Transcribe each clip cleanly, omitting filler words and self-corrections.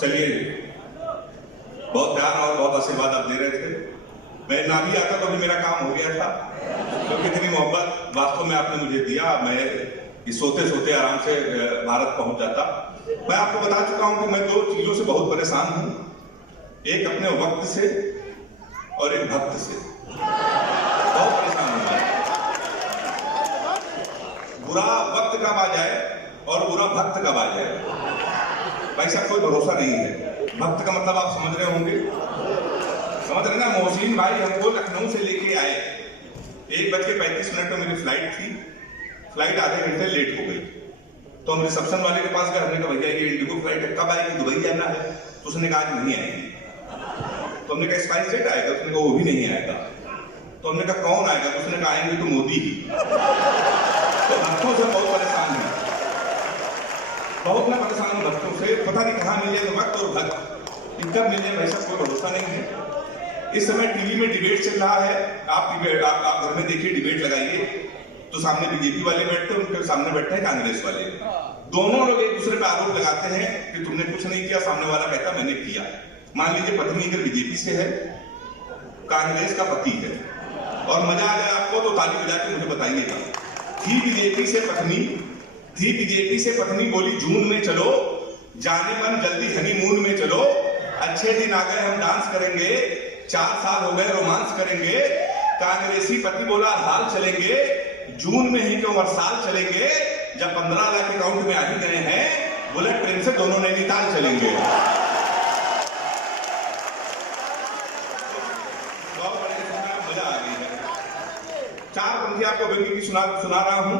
चलिए, बहुत प्यार और बहुत आशीर्वाद आप दे रहे थे। मैं ना भी आता तो भी मेरा काम हो गया था, क्योंकि इतनी मोहब्बत वास्तव में आपने मुझे दिया। मैं सोते सोते आराम से भारत पहुंच जाता। मैं आपको बता चुका हूं कि मैं दो चीजों से बहुत परेशान हूं, एक अपने वक्त से और एक भक्त से। बहुत परेशान हूं मैं। बुरा वक्त कब आ जाए और बुरा भक्त कब आ जाए, ऐसा कोई भरोसा नहीं है। भक्त का मतलब आप समझ रहे होंगे, समझ रहे ना। मोहसिन भाई हमको लखनऊ से लेके आए, 1:35 में मेरी फ्लाइट थी। फ्लाइट आधे घंटे लेट हो गई, तो हम रिसेप्शन वाले के पास गए। हमने कहा भैया ये इंडिगो फ्लाइट है, कब आएगी, दुबई जाना है? तो उसने कहा आज नहीं आएगी। तो हमने कहा स्पाइस जेट आएगा? उसने कहा वो भी नहीं आएगा। तो हमने कहा कौन आएगा? तो उसने कहा आएंगे तो मोदी ही। तो भक्तों से बहुत परेशान है, बहुत मैं परेशान हूँ भक्तों से। पता नहीं कहाँ मिल जाएगा वक्त और भक्त, इनका मिल जाए ऐसा कोई भरोसा नहीं है। इस समय टीवी में डिबेट चल रहा है, आप घर में देखिए, डिबेट लगाइए तो सामने बीजेपी वाले बैठते हैं, उनके सामने बैठते हैं कांग्रेस वाले। दोनों लोग एक दूसरे पे आरोप लगाते हैं कि तुमने कुछ नहीं किया, सामने वाला कहता मैंने किया। मान लीजिए पत्नी अगर बीजेपी से है, कांग्रेस का पति है, और मजा आ जाए आपको तो ताली बजा के मुझे बताइएगा। थी बीजेपी से पत्नी बोली जून में चलो, जाने मन जल्दी हनीमून में चलो, अच्छे दिन आ गए हम डांस करेंगे, 4 साल हो गए रोमांस करेंगे। कांग्रेसी पति बोला हाल चलेंगे, जून में ही क्यों हर साल चलेंगे, जब 15 लाख अकाउंट में आ ही गए हैं, बुलेट ट्रेन से दोनों नैनीताल चलेंगे। मजा आ गई है। 4 पंक्ति आपको व्यंग्य की सुना रहा हूं।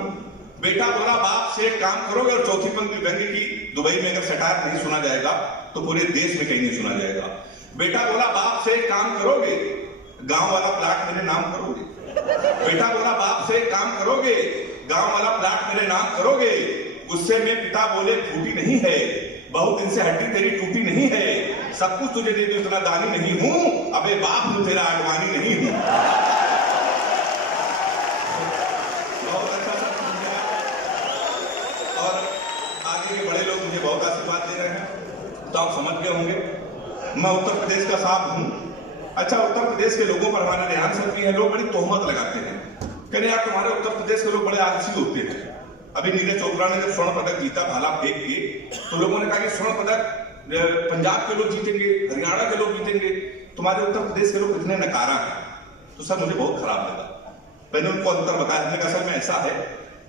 बेटा बोला बाप से एक काम करोगे, और चौथी पंक्ति व्यंग्य की, दुबई में अगर सटार नहीं सुना जाएगा तो पूरे देश में कहीं नहीं सुना जाएगा। बेटा बोला बाप से एक काम करोगे, गांव वाला प्लाट मेरे नाम करोगे। बेटा बोला बाप से एक काम करोगे, गांव वाला प्लाट मेरे नाम करोगे। गुस्से में पिता बोले फूटी नहीं है, बहुत दिन से हड्डी तेरी टूटी नहीं है, सब कुछ तुझे दे दूं इतना दानी नहीं हूं, अबे बाप हूं तेरा आडवाणी नहीं हूं। बहुत अच्छा सा समझा। और आगे के बड़े लोग मुझे बहुत आशीर्वाद दे रहे हैं, तो आप समझ गए होंगे मैं उत्तर प्रदेश का साहब हूं। अच्छा, उत्तर प्रदेश के लोगों पर हमारे रेहान सर भी है, लोग बड़ी तोहमत लगाते हैं, कहते यार तुम्हारे उत्तर प्रदेश के लोग बड़े आलसी होते हैं। अभी नीरज चोपड़ा ने जब स्वर्ण पदक जीता भाला फेंक के, तो लोगों ने कहा कि स्वर्ण पदक पंजाब के लोग जीतेंगे, हरियाणा के लोग जीतेंगे, तुम्हारे उत्तर प्रदेश के लोग कितने नकारा है। तो सर मुझे बहुत खराब लगा। मैंने उनको अंतर बताया, हमने कहा असल में ऐसा है,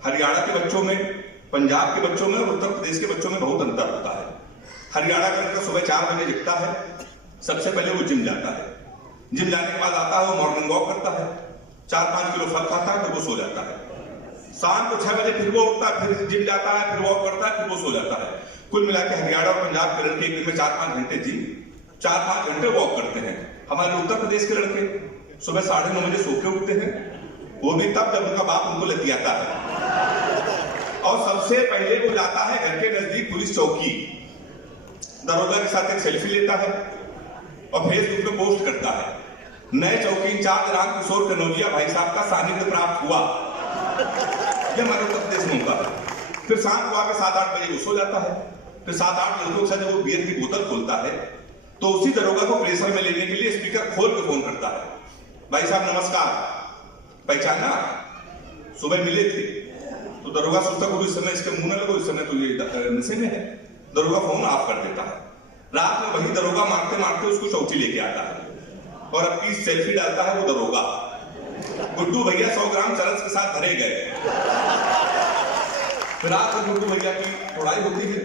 हरियाणा के बच्चों में, पंजाब के बच्चों में और उत्तर प्रदेश के बच्चों में बहुत अंतर होता है। हरियाणा का लड़का सुबह 4 बजे दिखता है, सबसे पहले वो जिम जाता है, जिम जाने के बाद आता है, वो मॉर्निंग वॉक करता है, 4-5 किलो फल खाता है, फिर वो सो जाता है। शाम को 6 बजे फिर वो उठता है, फिर जिम जाता है, फिर वॉक करता है, फिर वो सो जाता है। कुल मिला के हरियाणा और पंजाब के लड़के एक दिन में 4-5 घंटे जिम, 4-5 घंटे वॉक करते हैं। हमारे उत्तर प्रदेश के लड़के सुबह 9:30 बजे सो के उठते हैं, वो भी तब जब उनका बाप उनको लतियाता है। और सबसे पहले वो जाता है घर के नजदीक पुलिस चौकी, दरोगा के साथ एक सेल्फी लेता है और फेसबुक पे पोस्ट करता है, नए चौकी इंचार्ज राम किशोर कनौजिया भाई साहब का सानिध्य प्राप्त हुआ। ये हमारे उत्तर प्रदेश में होता है। फिर शाम को आके 7-8 बजे वो सो जाता है। फिर 7-8 लड़कों के साथ जब वो बियर की बोतल खोलता है, तो उसी दरोगा को प्रेशर में लेने के लिए स्पीकर खोल के फोन करता है, भाई साहब नमस्कार, पहचाना, सुबह मिले थे। तो दरोगा सोचता है इस समय इसके मुंह न लगो, इस समय तो ये नशे में है। दरोगा फोन ऑफ कर देता है। रात में वही दरोगा मारते मारते उसको चौथी लेके आता है, और अपनी सेल्फी डालता है वो दरोगा, गुड्डू भैया 100 ग्राम चरस के साथ धरे गए। फिर रात में गुड्डू भैया की तोड़ाई होती है।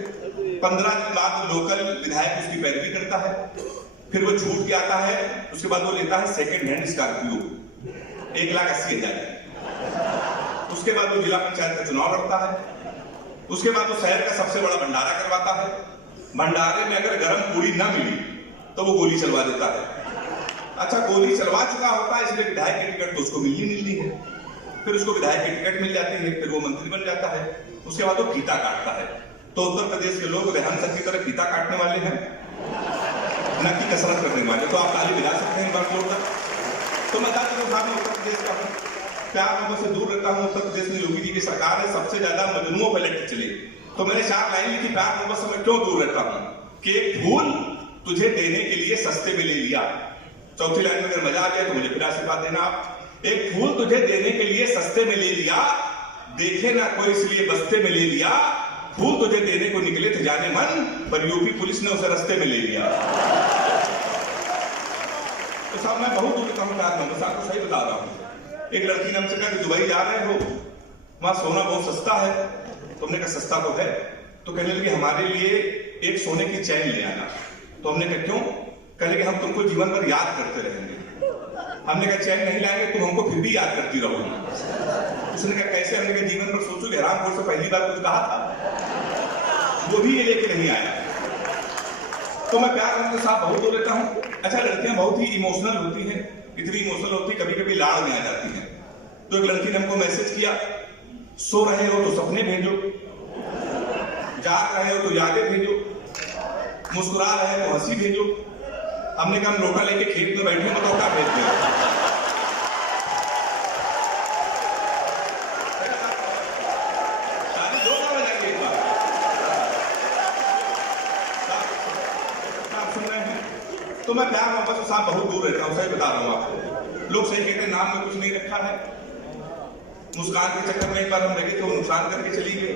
15 दिन बाद लोकल विधायक उसकी पैरवी करता है, फिर वो छूट के आता है। उसके बाद वो लेता है सेकेंड हैंड स्कॉर्पियो, 1,80,000। उसके बाद वो जिला पंचायत का चुनाव लड़ता है। उसके बाद वो शहर का सबसे बड़ा भंडारा करवाता है। भंडारे में अगर गर्म पूरी ना मिली तो वो गोली चलवा देता है। अच्छा, गोली चलवा चुका होता है, इसलिए विधायक की टिकट तो उसको मिलनी है। फिर उसको विधायक की टिकट मिल जाती है, फिर वो मंत्री बन जाता है। उसके बाद वो फीता काटता है। तो उत्तर प्रदेश के लोग रेहान सर की तरह फीता काटने वाले हैं, न कि कसरत करने वाले। तो आप ताली बजा सकते हैं बात जोड़कर। तो मैं उत्तर प्रदेश का हूँ, प्यार मोहब्बत से दूर रहता हूँ। उत्तर प्रदेश में योगी जी की सरकार है, सबसे ज्यादा मजनुओं पर इलेक्ट चले। तो मैंने 4 लाइन लिखी, प्यार मोहब्बत से मैं क्यों दूर रहता हूँ। कि एक फूल तुझे देने के लिए सस्ते में ले लिया। चौथी लाइन में अगर मजा आ गया तो मुझे फिर आशीर्वाद देना आप। एक फूल तुझे देने के लिए सस्ते में ले लिया, देखे ना कोई इसलिए बस्ते में ले लिया। फूल तुझे देने को निकले थे जाने मन, पर यूपी पुलिस ने उसे रास्ते में ले लिया। तो साहब मैं बहुत दूर का हूं, आपको सही बता रहा हूं। एक लड़की ने हमसे कहा कि दुबई जा रहे हो, वहां सोना बहुत सस्ता है। तुमने कहा सस्ता तो है। तो कहने लगे हमारे लिए एक सोने की चैन ले आना। तो हमने कहा क्यों? कहने लगे हम तुमको जीवन भर याद करते रहेंगे। हमने कहा चैन नहीं लाएंगे, तुम हमको फिर भी याद करती रहोगी। उसने कहा कैसे? हमने कहा जीवन भर सोचोगे, रामपुर से पहली बार कुछ कहा था, वो भी ये लेके नहीं आया। तो मैं प्यार उनके साथ बहुत बोल लेता हूँ। अच्छा, लड़कियां बहुत ही इमोशनल होती हैं, इतनी इमोशनल होती, कभी कभी लाड़ में आ जाती हैं। तो एक लड़की ने हमको मैसेज किया, सो रहे हो तो सपने भेजो, जाग रहे हो तो यादें भेजो, मुस्कुरा रहे हो तो हंसी भेजो। हमने कहा हम लोटा लेके खेत में बैठे बताओ क्या भेजते हैं। शादी 2 बार हो जाएगी एक बार। आप सुन रहे हैं? तो मैं प्यार मोहब्बत के साथ बहुत दूर रहता हूं, सही बता रहा हूं आपको। लोग सही कहते हैं नाम में कुछ नहीं रखा है। मुस्कान के चक्कर में एक बार हम लगे तो वो नुकसान करके चली गई।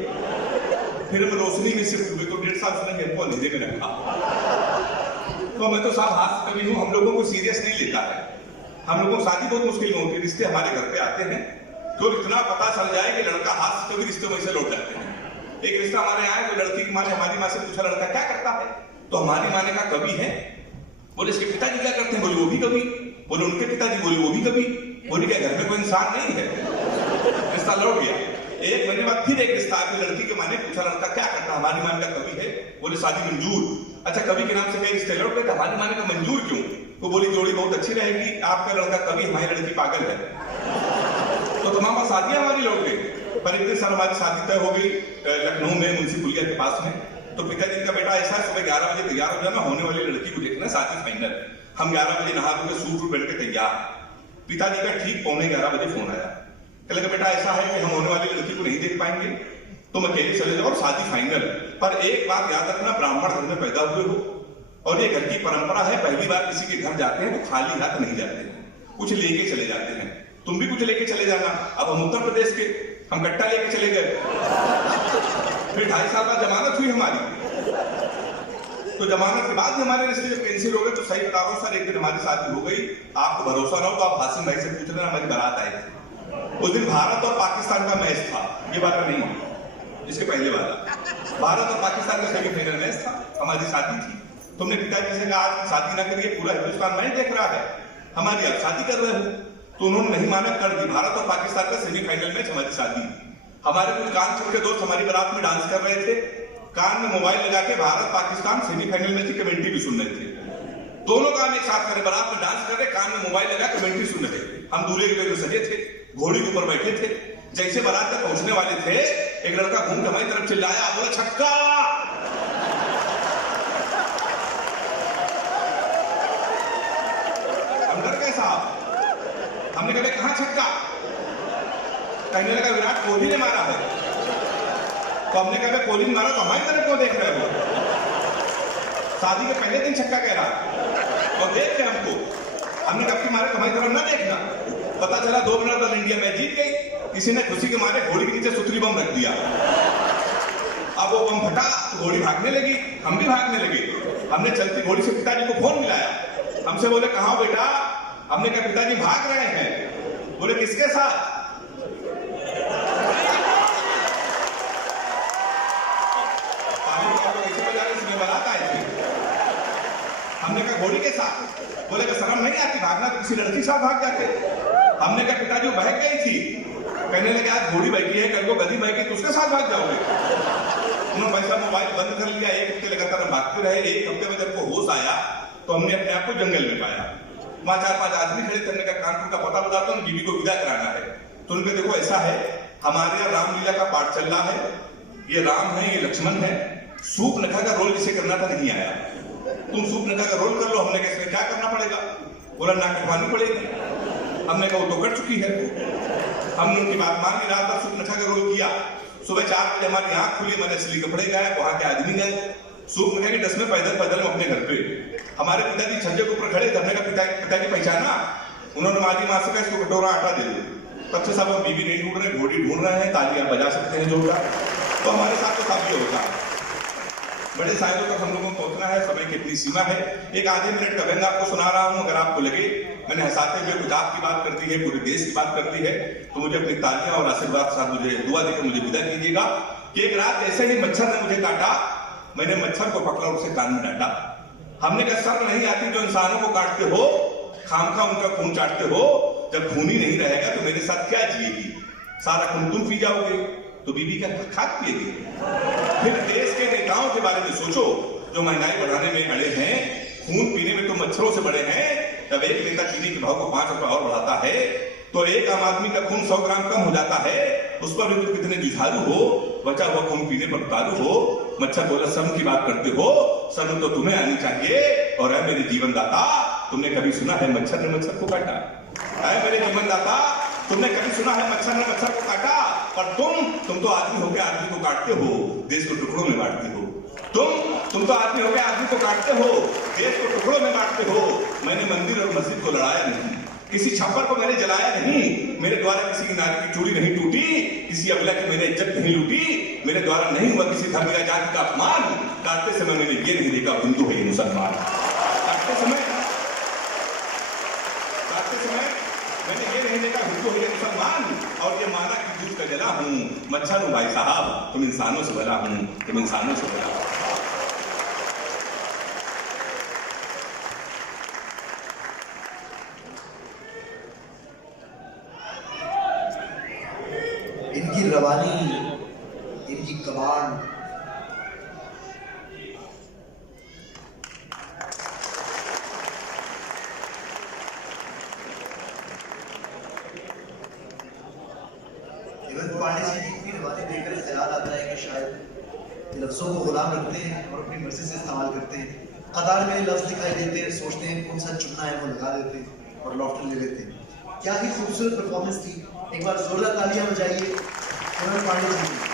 फिर हम रोशनी में सिर्फ हुए तो 1.5 साल उसने हमको अंधेरे में रखा। तो मैं तो साफ हाथ कभी हूं, हम लोगों को सीरियस नहीं लेता है। हम लोगों को शादी बहुत मुश्किल में होती है। रिश्ते हमारे घर पे आते हैं तो इतना पता चल जाए कि लड़का हाथ से कभी रिश्ते में से लौट जाते हैं। एक रिश्ता हमारे आए तो लड़की की माँ ने हमारी माँ से पूछा लड़का क्या करता है? तो हमारी माँ ने कहा कवि है। बोले इसके पिताजी क्या करते हैं? बोले वो भी कवि। बोले उनके पिताजी? बोले वो भी कवि। बोले क्या घर में कोई इंसान नहीं है? रिश्ता लौट गया। 1 महीने बाद फिर एक रिश्ता आके लड़की के माँ ने पूछा लड़का क्या करता? हमारी माँ का कवि है। बोले शादी मंजूर। अच्छा, कवि के नाम से कई रिश्ते लौट गए। हमारी माँ ने कहा मंजूर क्यों? वो बोली जोड़ी बहुत अच्छी रहेगी, आपका लड़का कवि, हमारी लड़की पागल है। तो तमाम शादियां हमारी लौट गई। पर इतने साल हमारी शादी तय हो गई लखनऊ में, मुंशी पुलिया के पास में। तो पिताजी का बेटा ऐसा है सुबह 11 बजे तैयार हो जाना, होने वाली लड़की को देखना, शादी फाइनल। हम 11 बजे नहा धो के सूट पहन के तैयार। पिताजी का ठीक 11:15 बजे फोन आया। कहने लगा बेटा ऐसा है कि हम होने वाली लड़की को नहीं देख पाएंगे, तुम अकेले चले जाओ, शादी फाइनल। पर एक बात याद रखना, ब्राह्मण घर में पैदा हुए हो और ये घर की परंपरा है, पहली बार किसी के घर जाते हैं तो खाली हाथ नहीं जाते हैं, कुछ लेके चले जाते हैं। तुम भी कुछ लेके चले जाना। अब हम उत्तर प्रदेश के, हम कट्टा लेके चले गए। फिर 2.5 साल बाद जमानत हुई हमारी। तो जमानत के बाद हमारे रिश्ते जब कैंसिल हो गए तो सही बता रहा हूं सर, एक दिन हमारी शादी हो गई। आपको भरोसा ना हो तो आप हासिम भाई से पूछ लेना, हमारी बारात आई थी। उस दिन भारत और पाकिस्तान का मैच था, ये बात नहीं है, इसके पहले वाला। भारत और पाकिस्तान का सेमीफाइनल मैच था, हमारी शादी थी। तुमने पिताजी से कहा आज शादी ना करिए, पूरा हिंदुस्तान मैच देख रहा है, हमारी आप शादी कर रहे हो। तो उन्होंने नहीं माना, कर दी। भारत और पाकिस्तान का सेमीफाइनल मैच, हमारी शादी। हमारे कुछ कानपुर के दोस्त हमारी बारात में डांस कर रहे थे, कान में मोबाइल लगा के भारत पाकिस्तान सेमीफाइनल मैच की कमेंट्री भी सुन रहे थे। दोनों काम एक साथ करे, बारात में डांस कर रहे, कान में मोबाइल लगा कमेंट्री सुन रहे थे। हम दूल्हे के सजे थे, घोड़ी के ऊपर बैठे थे। जैसे बारात तक पहुंचने वाले थे, एक लड़का घूम के हमारी तरफ चिल्लाया, बोला छक्का। हम डर गए साहब। हमने कहा कहां छक्का? कहने लगा विराट कोहली ने मारा है। तो हमने कहा कोहली ने मारा तो हमारी तरफ क्यों देख रहे हो? शादी के पहले दिन छक्का कह रहा और देख रहे हमको। हमने कहा कि मारे तुम्हारी तरफ ना देखना। पता चला 2 मिनट बाद इंडिया मैच जीत गई। किसी ने खुशी के मारे घोड़ी के नीचे सुतली बम रख दिया। अब वो बम फटा तो घोड़ी भागने लगी, हम भी भागने लगे। हमने चलती घोड़ी से पिताजी को फोन मिलाया। हमसे बोले कहाँ हो बेटा? हमने कहा पिताजी भाग रहे हैं। बोले किसके साथ? बारात आए थे। हमने कहा घोड़ी के साथ? बोले कि शर्म नहीं आती, भागना तो किसी लड़की के साथ भाग जाते। हमने कहा पिताजी बहक गई थी। कहने लगे आज घोड़ी बैठी है, कल को गधी बैठी तो उसके साथ भाग जाओगे। उन्होंने पैसा मोबाइल बंद कर लिया। 1 हफ्ते लगातार हम भागते रहे। 1 हफ्ते में जब को होश आया तो हमने अपने आप को जंगल में पाया। वहां 4-5 आदमी खड़े थे। हमने कहा कानपुर का पता बताता हूँ, बीबी को विदा कराना है। तो उनके देखो ऐसा है, हमारे यहाँ रामलीला का पाठ चल रहा है, ये राम है, ये लक्ष्मण है। सूप नखा का रोल जिसे करना था नहीं आया, तुम सूप नखा का रोल कर लो। हमने कहा इसमें क्या करना पड़ेगा? बोला नाक कटवानी पड़ेगी। हमने कहा वो तो कट चुकी है। हमने उनकी बात मान ली, रात भर सूप नखा का रोल किया। सुबह 4 बजे हमारी आंख खुली, मैंने असली कपड़े गए, वहां के आदमी गए। सूप में कि 10 में पैदल पैदल हम अपने घर पे। हमारे पिताजी छज्जे के ऊपर खड़े थे, हमने कहा पिताजी पहचाना? उन्होंने माली माँ से कहा इसको कटोरा आटा दे दो। तब से साहब हम बीवी नहीं ढूंढ रहे, घोड़ी ढूंढ रहे हैं, तालियां बजा सकते हैं जोरदार। तो हमारे साथ तो काफी होता है। बड़े शायरों तक हम लोगों को पहुंचना है, समय की इतनी सीमा है। एक आधे मिनट का व्यंग आपको सुना रहा हूं, अगर आपको लगे मैंने हंसाते हुए कुछ आपकी बात कर दी है, पूरे देश की बात कर दी है, तो मुझे अपनी तालियां और आशीर्वाद के साथ मुझे दुआ देकर मुझे विदा कीजिएगा। कि एक रात ऐसे ही मच्छर ने मुझे काटा, मैंने मच्छर को पकड़ा और उसे कान में डांटा। हमने कहा शर्म नहीं आती जो इंसानों को काटते हो, खामखा उनका खून चाटते हो। जब खून ही नहीं रहेगा तो मेरे साथ क्या जिएगी? सारा खून तुम पी जाओगे तो बीवी का खाक पिएगी। फिर देश के नेताओं के बारे में सोचो जो महंगाई बढ़ाने में अड़े हैं, खून पीने में तो मच्छरों से बड़े हैं। जब एक नेता चीनी के भाव को 5 रुपए और बढ़ाता है तो एक आम आदमी का खून 100 ग्राम कम हो जाता है। उस पर भी कितने जुझारू हो, बचा हुआ खून पीने पर उतारू हो। मच्छर बोला शर्म की बात करते हो, शर्म तो तुम्हें आनी चाहिए। और है मेरे जीवन दाता, तुमने कभी सुना है मच्छर ने मच्छर को काटा? है मेरे जीवन दाता, तुमने कभी सुना है मच्छर ने मच्छर को काटा? पर तुम तो आदमी होकर आदमी को काटते हो, देश को टुकड़ों में बांटते हो। तुम तो आदमी होकर आदमी को काटते हो, देश को टुकड़ों में बांटते हो। मैंने मंदिर और मस्जिद को लड़ाया नहीं, किसी छप्पर को मैंने जलाया नहीं, मेरे द्वारा किसी की नारी की चूड़ी नहीं टूटी, किसी अबला की मैंने इज्जत नहीं लूटी, मेरे द्वारा नहीं हुआ किसी धर्म या जाति का अपमान। काटते समय मैंने ये नहीं देखा हिंदू है मुसलमान। काटते समय मैंने ये नहीं देखा हिंदू है मुसलमान, और ये माना कि दूध का जला हूं। मच्छर हूं भाई साहब, तुम इंसानों से भला हूं, तुम इंसानों से भला हूं। इनकी रवानी, इनकी कमांड, हेमंत पांडे जी की रवानी देखकर ख्याल आता है कि शायद लफ्जों को गुलाम रखते हैं और अपनी मर्जी से इस्तेमाल करते हैं। कतार में लफ्ज दिखाई देते हैं, सोचते हैं कौन सा चुनना है वो लगा देते हैं और लॉफ्टर ले लेते हैं। क्या ही खूबसूरत परफॉर्मेंस थी, एक बार जोरदार तालियां बजाइए हेमंत पांडे जी।